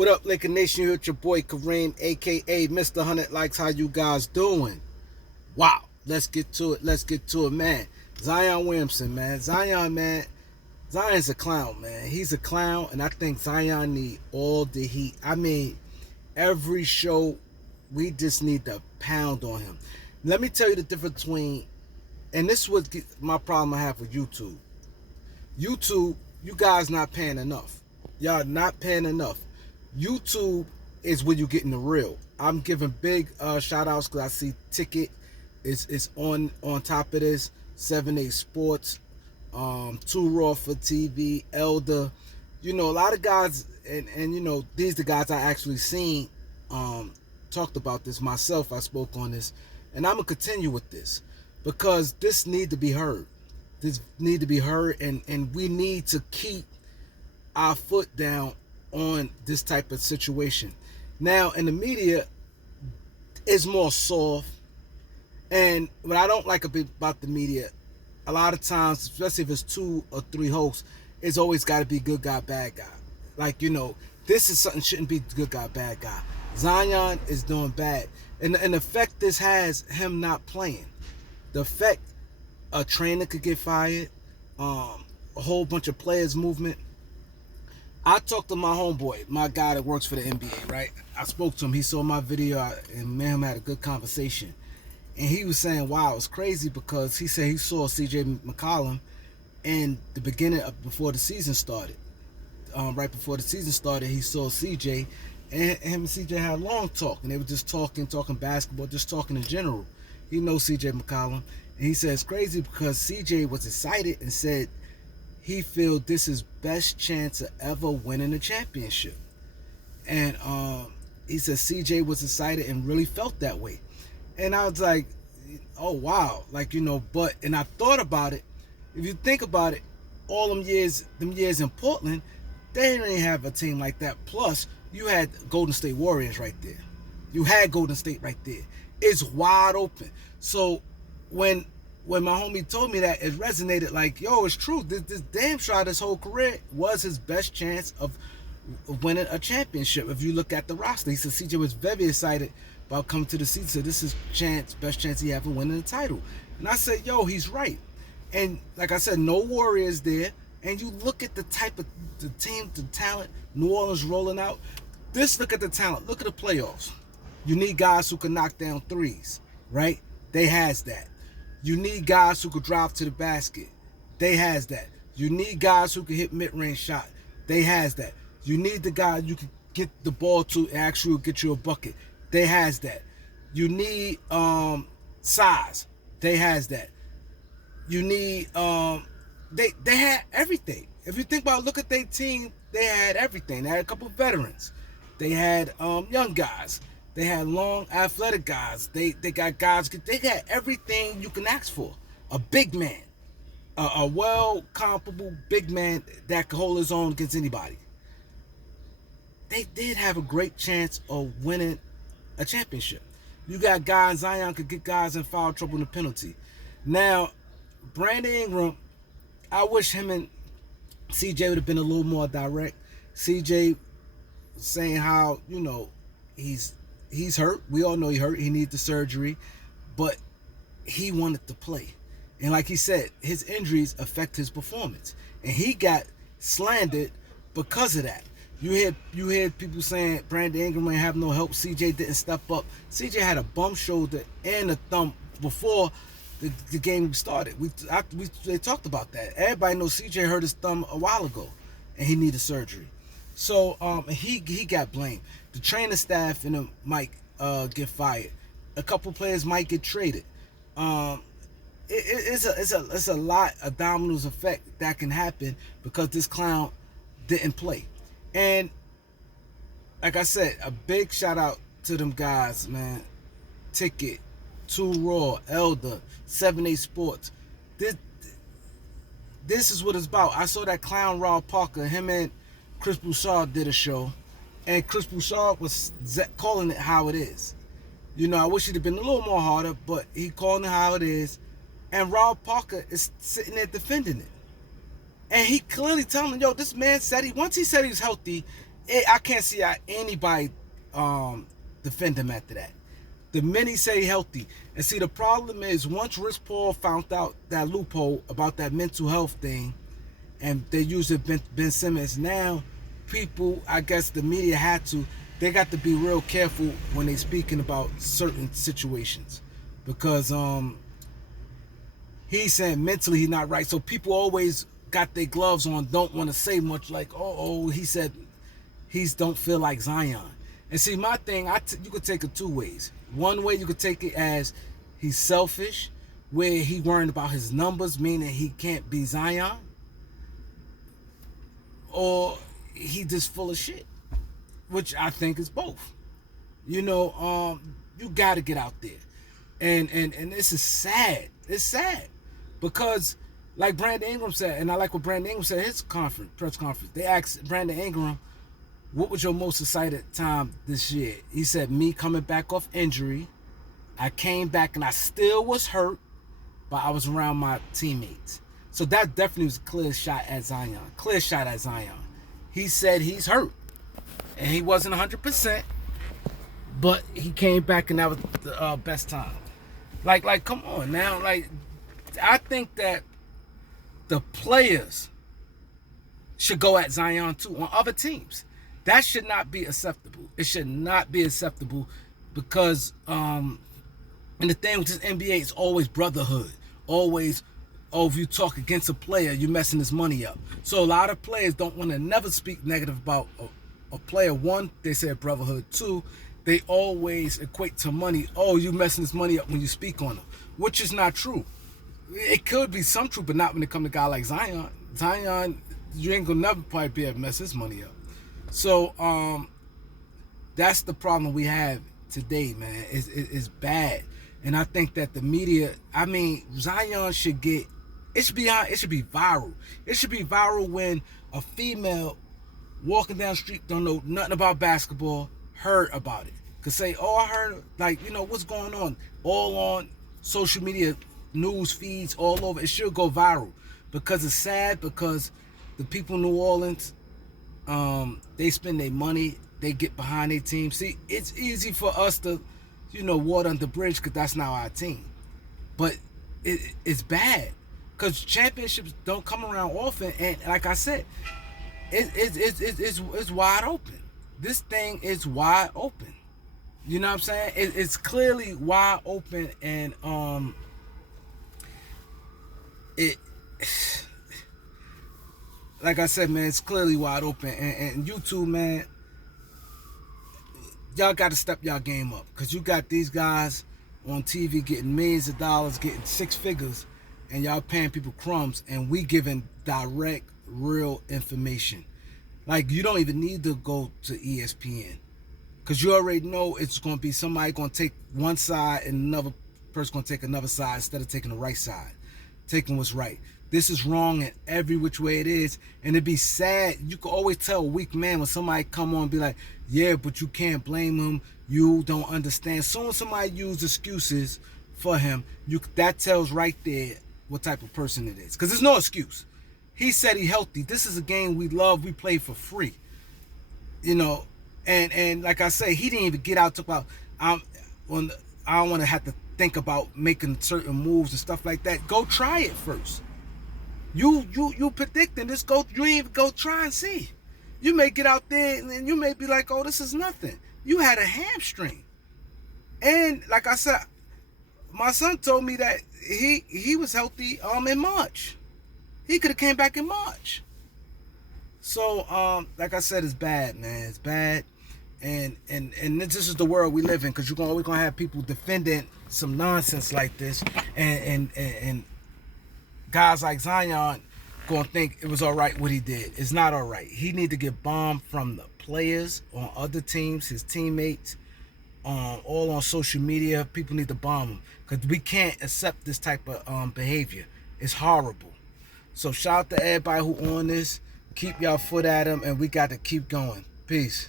What up, Laker Nation? Here with your boy Kareem, aka Mr. 100 Likes. How you guys doing? Wow, let's get to it. Let's get to it, man. Zion Williamson, man. Zion, man. Zion's a clown, man. He's a clown, and I think Zion need all the heat. I mean, every show, we just need to pound on him. Let me tell you the difference between, and this was my problem I have with YouTube. YouTube, you guys not paying enough. Y'all not paying enough. YouTube is where you getting the real. I'm giving big shout outs because I see Ticket is on top of this. 7-8 Sports, Too Raw for TV, Elder. You know, a lot of guys, and you know, these the guys I actually seen talked about this myself. I spoke on this, and I'm gonna continue with this because this need to be heard. This need to be heard, and we need to keep our foot down on this type of situation. Now, in the media, it's more soft, and what I don't like about the media, a lot of times, especially if it's 2 or 3 hosts, it's always got to be good guy, bad guy. Like, you know, this is something shouldn't be good guy, bad guy. Zion is doing bad, and the effect this has him not playing, the effect a trainer could get fired, a whole bunch of players movement. I talked to my homeboy, my guy that works for the NBA, right? I spoke to him. He saw my video, and me and him had a good conversation. And he was saying, wow, it's crazy because he said he saw CJ McCollum in the beginning of before the season started. Right before the season started, he saw CJ, and him and CJ had a long talk, and they were just talking basketball, just talking in general. He knows CJ McCollum, and he said it's crazy because CJ was excited and said he feel this is best chance of ever winning a championship. And he said CJ was excited and really felt that way. And I was like, oh wow, like, you know, and I thought about it. If you think about it, all them years in Portland, they didn't have a team like that. Plus, you had Golden State Warriors right there. You had Golden State right there. It's wide open. So when my homie told me that, it resonated like, yo, it's true. This damn shot, his whole career was his best chance of winning a championship. If you look at the roster, he said CJ was very excited about coming to the season. So this is best chance he ever winning the title. And I said, yo, he's right. And like I said, no Warriors there. And you look at the type of the team, the talent New Orleans rolling out. Look at the talent. Look at the playoffs. You need guys who can knock down threes, right? They has that. You need guys who could drive to the basket. They has that. You need guys who can hit mid-range shot. They has that. You need the guy you can get the ball to and actually get you a bucket. They has that. You need size. They has that. You need they had everything. If you think about, look at their team, they had everything. They had a couple of veterans. They had young guys. They had long athletic guys. They got guys. They got everything you can ask for. A big man, a well comparable big man that could hold his own against anybody. They did have a great chance of winning a championship. You got guys. Zion could get guys in foul trouble in the penalty. Now, Brandon Ingram, I wish him and CJ would have been a little more direct. CJ saying how, you know, he's hurt. We all know he hurt. He needs the surgery, but he wanted to play. And like he said, his injuries affect his performance, and he got slandered because of that. You hear people saying Brandon Ingram ain't have no help. CJ didn't step up. CJ had a bum shoulder and a thumb before the game started. They talked about that. Everybody knows CJ hurt his thumb a while ago, and he needed surgery. So he got blamed. The training staff and him might get fired. A couple players might get traded. It's a lot of dominoes effect that can happen because this clown didn't play. And like I said, a big shout out to them guys, man. Ticket, Too Raw, Elder, 7-8 Sports. This is what it's about. I saw that clown Rob Parker, him and Chris Bouchard did a show, and Chris Bouchard was calling it how it is. You know, I wish he'd have been a little more harder, but he calling it how it is. And Rob Parker is sitting there defending it. And he clearly telling him, yo, this man said once he said he was healthy, I can't see how anybody defend him after that. The minute he say healthy, and see the problem is once Rich Paul found out that loophole about that mental health thing, and they used it Ben Simmons. Now, people, I guess the media had to, they got to be real careful when they speaking about certain situations, because he said mentally he's not right. So people always got their gloves on, don't want to say much, like, he said he's don't feel like Zion. And see, my thing, you could take it two ways. One way you could take it as he's selfish, where he worrying about his numbers, meaning he can't be Zion, or he just full of shit, which I think is both. You know, you got to get out there, and this is sad. It's sad because, like Brandon Ingram said, and I like what Brandon Ingram said in his press conference. They asked Brandon Ingram, "What was your most excited time this year?" He said, "Me coming back off injury. I came back and I still was hurt, but I was around my teammates." So that definitely was a clear shot at Zion. Clear shot at Zion. He said he's hurt. And he wasn't 100%. But he came back and that was the best time. Like, come on now. Like, I think that the players should go at Zion too on other teams. That should not be acceptable. It should not be acceptable because, and the thing with this NBA is always brotherhood. Always, if you talk against a player, you're messing his money up. So a lot of players don't want to never speak negative about a player. One, they say brotherhood. Two, they always equate to money. Oh, you messing his money up when you speak on him, which is not true. It could be some truth, but not when it comes to a guy like Zion. Zion, you ain't gonna never probably be able to mess his money up. So that's the problem we have today, man. It's bad. And I think that the media, I mean, Zion should get, it should be viral. It should be viral when a female walking down the street, don't know nothing about basketball, heard about it. Could say, I heard, like, what's going on? All on social media, news feeds, all over. It should go viral. Because it's sad, because the people in New Orleans, they spend their money, they get behind their team. See, it's easy for us to, water under the bridge because that's not our team. But it's bad because championships don't come around often. And like I said, it's wide open. This thing is wide open. You know what I'm saying? It's clearly wide open, and like I said, man, it's clearly wide open. And YouTube, man, y'all got to step y'all game up, because you got these guys on TV getting millions of dollars, getting six figures, and y'all paying people crumbs, and we giving direct, real information. Like, you don't even need to go to ESPN, because you already know it's going to be somebody going to take one side and another person going to take another side instead of taking the right side, taking what's right. This is wrong in every which way it is, and it'd be sad. You can always tell a weak man when somebody come on and be like, yeah, but you can't blame him. You don't understand. Soon as somebody use excuses for him, that tells right there what type of person it is, because there's no excuse. He said he healthy. This is a game we love. We play for free. And like I say, he didn't even get out to talk about, I don't want to have to think about making certain moves and stuff like that. Go try it first. You predicting this, you ain't even go try and see. You may get out there and you may be like, oh, this is nothing. You had a hamstring. And like I said, my son told me that he was healthy in March. He could have came back in March. So like I said, it's bad, man. It's bad. And this is the world we live in, because we're gonna have people defending some nonsense like this, and guys like Zion gonna think it was all right what he did. It's not all right. He need to get bombed from the players on other teams, his teammates, all on social media. People need to bomb him, because we can't accept this type of behavior. It's horrible. So shout out to everybody who on this. Keep y'all foot at him, and we got to keep going. Peace.